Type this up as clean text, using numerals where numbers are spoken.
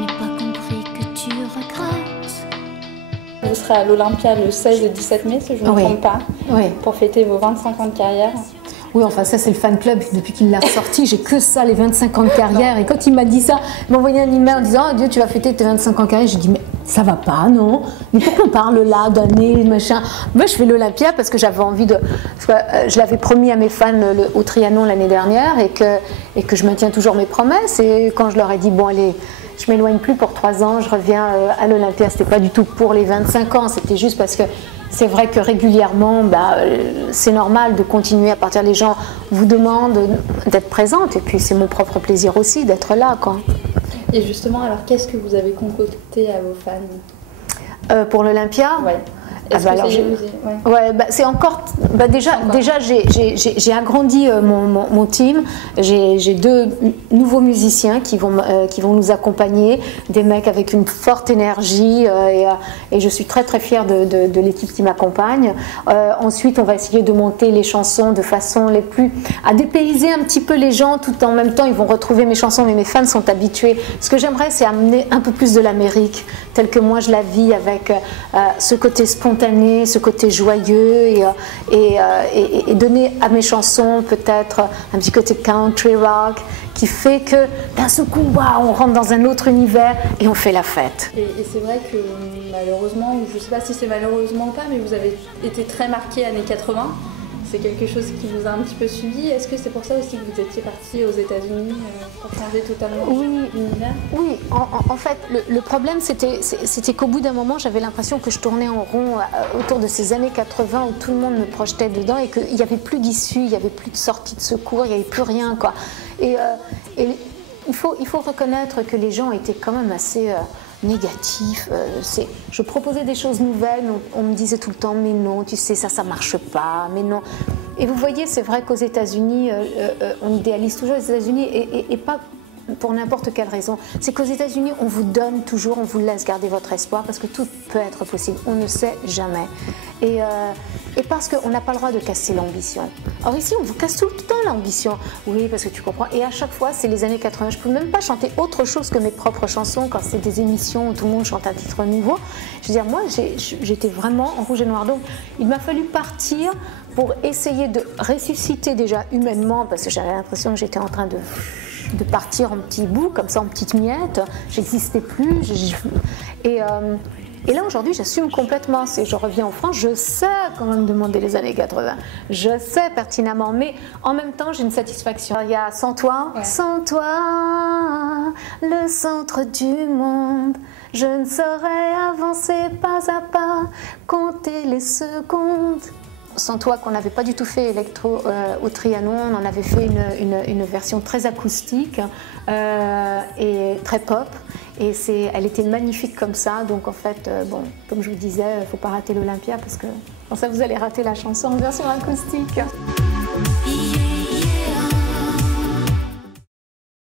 n'ai pas compris que tu regrettes. Vous serez à l'Olympia le 16 et 17 mai, si je ne me trompe pas, pour fêter vos 25 ans de carrière. Oui, enfin ça c'est le fan club, depuis qu'il l'a sorti, j'ai que ça, les 25 ans de carrière. Et quand il m'a dit ça, il m'a envoyé un email en disant « Oh Dieu, tu vas fêter tes 25 ans de carrière ». J'ai dit « Mais ça va pas, non? Mais pourquoi on parle là d'années, machin ?» Moi je fais l'Olympia parce que j'avais envie de... Je l'avais promis à mes fans au Trianon l'année dernière et que je maintiens toujours mes promesses. Et quand je leur ai dit « Bon allez, je m'éloigne plus pour 3 ans, je reviens à l'Olympia », c'était pas du tout pour les 25 ans, c'était juste parce que c'est vrai que régulièrement, c'est normal de continuer à partir. Les gens vous demandent d'être présente et puis c'est mon propre plaisir aussi d'être là, quoi. Et justement, alors qu'est-ce que vous avez concocté à vos fans pour l'Olympia? C'est encore. Déjà j'ai agrandi mon team. J'ai 2 nouveaux musiciens qui vont nous accompagner, des mecs avec une forte énergie et je suis très très fière de l'équipe qui m'accompagne. Ensuite, on va essayer de monter les chansons de façon à dépayser un petit peu les gens, tout en même temps ils vont retrouver mes chansons, mais mes fans sont habitués. Ce que j'aimerais, c'est amener un peu plus de l'Amérique, telle que moi je la vis, avec ce côté spontané, ce côté joyeux et donner à mes chansons peut-être un petit côté country rock qui fait que d'un seul coup, on rentre dans un autre univers et on fait la fête. Et c'est vrai que malheureusement, je ne sais pas si c'est malheureusement ou pas, mais vous avez été très marqué années 80. C'est quelque chose qui vous a un petit peu suivi. Est-ce que c'est pour ça aussi que vous étiez parti aux États-Unis pour changer totalement l'univers? Oui, en fait, le problème, c'était qu'au bout d'un moment, j'avais l'impression que je tournais en rond autour de ces années 80 où tout le monde me projetait dedans et qu'il n'y avait plus d'issue, il n'y avait plus de sortie de secours, il n'y avait plus rien, quoi. Et il faut reconnaître que les gens étaient quand même assez... négatif, je proposais des choses nouvelles, on me disait tout le temps mais non, tu sais, ça marche pas, mais non. Et vous voyez, c'est vrai qu'aux États-Unis, on idéalise toujours les États-Unis et pas pour n'importe quelle raison. C'est qu'aux États-Unis, on vous donne toujours, on vous laisse garder votre espoir parce que tout peut être possible, on ne sait jamais. Et parce qu'on n'a pas le droit de casser l'ambition. Or ici, on vous casse tout le temps l'ambition. Oui, parce que tu comprends. Et à chaque fois, c'est les années 80. Je ne peux même pas chanter autre chose que mes propres chansons quand c'est des émissions où tout le monde chante un titre nouveau. Je veux dire, moi, j'étais vraiment en rouge et noir. Donc, il m'a fallu partir pour essayer de ressusciter déjà humainement, parce que j'avais l'impression que j'étais en train de partir en petits bouts, comme ça, en petites miettes. J'existais plus. Et là, aujourd'hui, j'assume complètement. Je reviens en France, je sais quand même demander les années 80. Je sais pertinemment, mais en même temps, j'ai une satisfaction. Il y a Sans toi, sans toi, le centre du monde. Je ne saurais avancer pas à pas, compter les secondes. Sans toi, qu'on n'avait pas du tout fait électro au Trianon, on en avait fait une version très acoustique et très pop. Et elle était magnifique comme ça, donc en fait, comme je vous disais, il ne faut pas rater l'Olympia parce que sans ça vous allez rater la chanson en version acoustique.